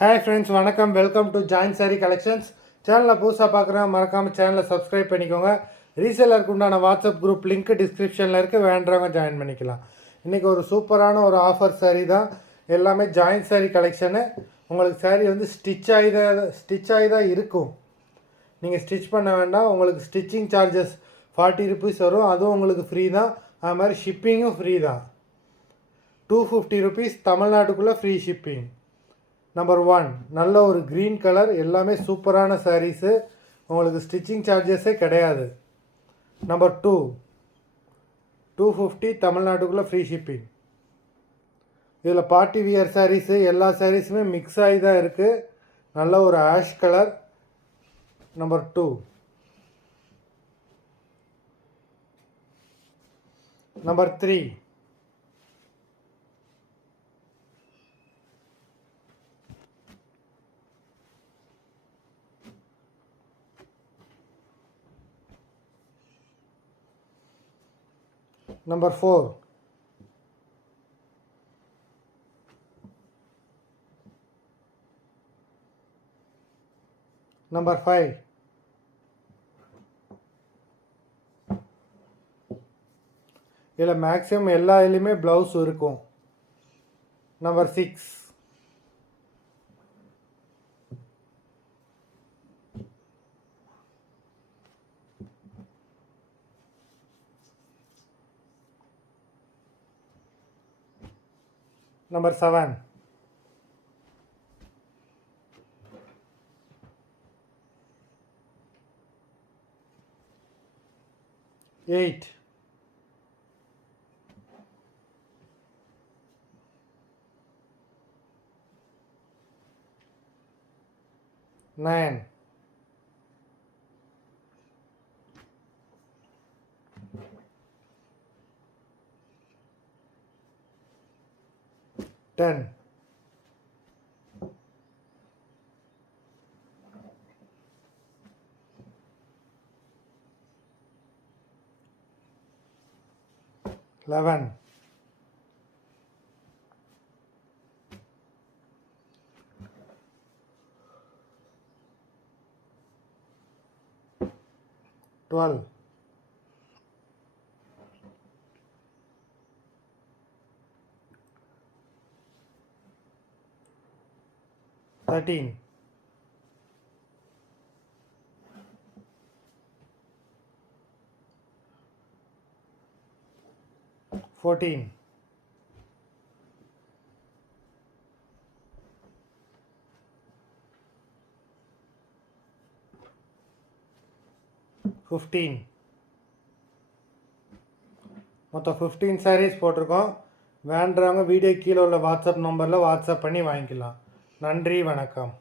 Hi friends, வணக்கம். Welcome to join sorry collections. சேனலில் புதுசாக பார்க்குறேன், மறக்காமல் சேனலை சப்ஸ்கிரைப் பண்ணிக்கோங்க. ரீசேலருக்கு உண்டான வாட்ஸ்அப் குரூப் லிங்க் டிஸ்கிரிப்ஷனில் இருக்குது, வேண்டுறவங்க ஜாயின் பண்ணிக்கலாம். இன்றைக்கி ஒரு சூப்பரான ஒரு ஆஃபர் சாரி தான். எல்லாமே ஜாயின் சாரி கலெக்ஷனு. உங்களுக்கு சாரி வந்து ஸ்டிச் ஆகி தான் இருக்கும். நீங்கள் ஸ்டிச் பண்ண வேண்டாம். உங்களுக்கு ஸ்டிச்சிங் சார்ஜஸ் 40 ருபீஸ் வரும், அதுவும் உங்களுக்கு ஃப்ரீ தான். அது மாதிரி ஷிப்பிங்கும் ஃப்ரீ தான். 250 ருபீஸ் தமிழ்நாட்டுக்குள்ளே ஃப்ரீ ஷிப்பிங். நம்பர் 1 நல்ல ஒரு க்ரீன் கலர், எல்லாமே சூப்பரான சாரீஸு, உங்களுக்கு ஸ்டிச்சிங் சார்ஜஸே கிடையாது. நம்பர் 2 250 தமிழ்நாட்டுக்குள்ளே ஃப்ரீ ஷிப்பிங். இதில் பார்ட்டி வியர் சாரீஸு, எல்லா சாரீஸுமே மிக்ஸ் ஆகி தான் இருக்குது. நல்ல ஒரு ஆஷ் கலர். நம்பர் 2. நம்பர் 3 Number 4. Number 5. இதில் மேக்ஸிமம் எல்லா இதுலேயுமே ப்ளவுஸ் இருக்கும். நம்பர் 6. Number 7. Eight. 9. 10. 11. 12. 13. 14. 15. மொத்தம் 15 சாரீஸ் போட்டிருக்கோம். வேண்டுறவங்க வீடியோ கீழே உள்ள வாட்ஸ்அப் நம்பரில் வாட்ஸ்அப் பண்ணி வாங்கிக்கலாம். நன்றி, வணக்கம்.